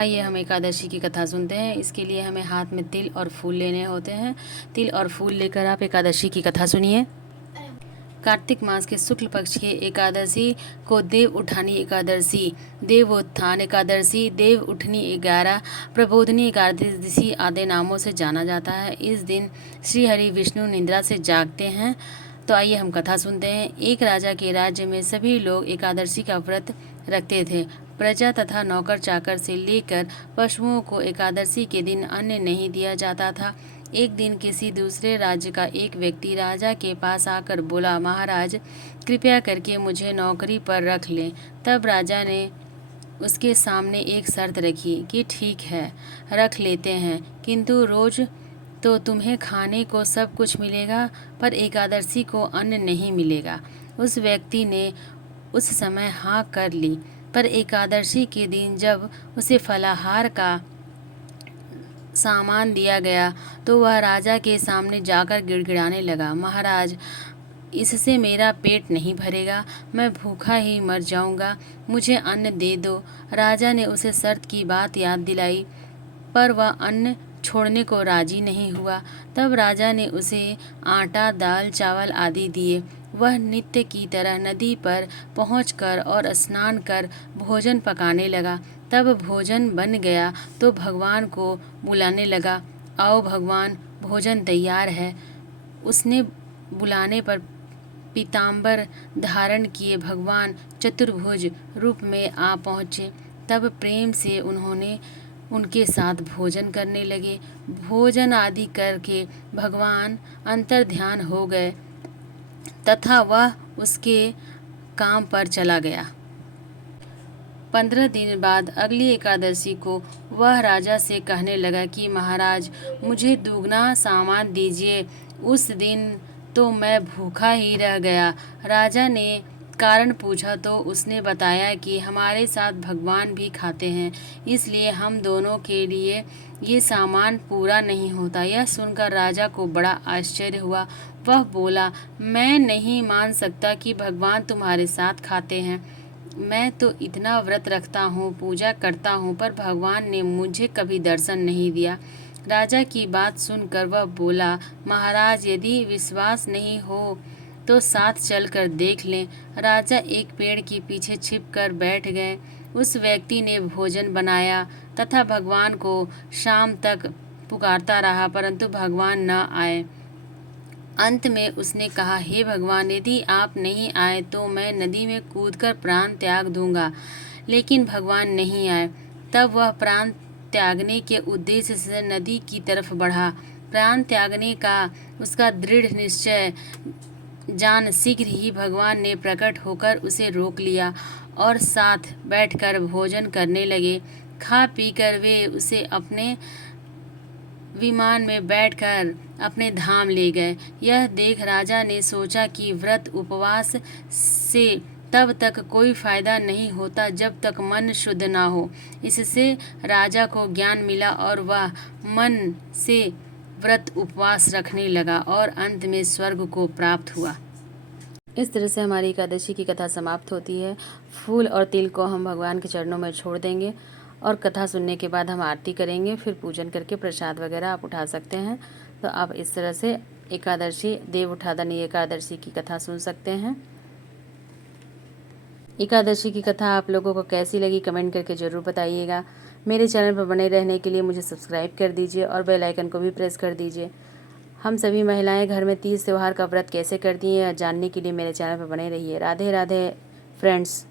आइए हम एकादशी की कथा सुनते हैं। इसके लिए हमें हाथ में तिल और फूल लेने होते हैं। तिल और फूल लेकर आप एकादशी की कथा सुनिए। कार्तिक मास के शुक्ल पक्ष की एकादशी को देव उठानी एकादशी, देवोत्थान एकादशी, देव उठनी 11, प्रबोधनी एकादशी आदि नामों से जाना जाता है। इस दिन श्री हरि विष्णु निद्रा से जागते हैं। तो आइए हम कथा सुनते हैं। एक राजा के राज्य में सभी लोग एकादशी का व्रत रखते थे। प्रजा तथा नौकर चाकर से लेकर पशुओं को एकादशी के दिन अन्न नहीं दिया जाता था। एक दिन किसी दूसरे राज्य का एक व्यक्ति राजा के पास आकर बोला, महाराज कृपया करके मुझे नौकरी पर रख लें। तब राजा ने उसके सामने एक शर्त रखी कि ठीक है, रख लेते हैं, किंतु रोज तो तुम्हें खाने को सब कुछ मिलेगा, पर एकादशी को अन्न नहीं मिलेगा। उस व्यक्ति ने उस समय हाँ कर ली, पर एकादशी के दिन जब उसे फलाहार का सामान दिया गया तो वह राजा के सामने जाकर गिड़गिड़ाने लगा, महाराज इससे मेरा पेट नहीं भरेगा, मैं भूखा ही मर जाऊंगा, मुझे अन्न दे दो। राजा ने उसे शर्त की बात याद दिलाई, पर वह अन्न छोड़ने को राजी नहीं हुआ। तब राजा ने उसे आटा, दाल, चावल आदि दिए। वह नित्य की तरह नदी पर पहुंचकर और स्नान कर भोजन पकाने लगा। तब भोजन बन गया तो भगवान को बुलाने लगा, आओ भगवान, भोजन तैयार है। उसने बुलाने पर पीताम्बर धारण किए भगवान चतुर्भुज रूप में आ पहुँचे। तब प्रेम से उन्होंने उनके साथ भोजन करने लगे। भोजन आदि करके भगवान अंतर्ध्यान हो गए तथा वह उसके काम पर चला गया। 15 दिन बाद अगली एकादशी को वह राजा से कहने लगा कि महाराज मुझे दुगना सामान दीजिए। उस दिन तो मैं भूखा ही रह गया। राजा ने कारण पूछा तो उसने बताया कि हमारे साथ भगवान भी खाते हैं, इसलिए हम दोनों के लिए ये सामान पूरा नहीं होता। यह सुनकर राजा को बड़ा आश्चर्य हुआ। वह बोला, मैं नहीं मान सकता कि भगवान तुम्हारे साथ खाते हैं। मैं तो इतना व्रत रखता हूँ, पूजा करता हूँ, पर भगवान ने मुझे कभी दर्शन नहीं दिया। राजा की बात सुनकर वह बोला, महाराज यदि विश्वास नहीं हो तो साथ चलकर देख लें। राजा एक पेड़ के पीछे छिपकर बैठ गए। उस व्यक्ति ने भोजन बनाया तथा भगवान को शाम तक पुकारता रहा, परंतु भगवान न आए। अंत में उसने कहा, हे भगवान, यदि आप नहीं आए तो मैं नदी में कूदकर प्राण त्याग दूंगा। लेकिन भगवान नहीं आए। तब वह प्राण त्यागने के उद्देश्य से नदी की तरफ बढ़ा। प्राण त्यागने का उसका दृढ़ निश्चय जान शीघ्र ही भगवान ने प्रकट होकर उसे रोक लिया और साथ बैठकर भोजन करने लगे। खा पीकर वे उसे अपने विमान में बैठकर अपने धाम ले गए। यह देख राजा ने सोचा कि व्रत उपवास से तब तक कोई फायदा नहीं होता जब तक मन शुद्ध ना हो। इससे राजा को ज्ञान मिला और वह मन से व्रत उपवास रखने लगा और अंत में स्वर्ग को प्राप्त हुआ। इस तरह से हमारी एकादशी की कथा समाप्त होती है। फूल और तिल को हम भगवान के चरणों में छोड़ देंगे और कथा सुनने के बाद हम आरती करेंगे, फिर पूजन करके प्रसाद वगैरह आप उठा सकते हैं। तो आप इस तरह से एकादशी, देव उठानी एकादशी की कथा सुन सकते हैं। एकादशी की कथा आप लोगों को कैसी लगी कमेंट करके ज़रूर बताइएगा। मेरे चैनल पर बने रहने के लिए मुझे सब्सक्राइब कर दीजिए और बेल आइकन को भी प्रेस कर दीजिए। हम सभी महिलाएं घर में तीज त्यौहार का व्रत कैसे करती हैं जानने के लिए मेरे चैनल पर बने रहिए। राधे राधे फ्रेंड्स।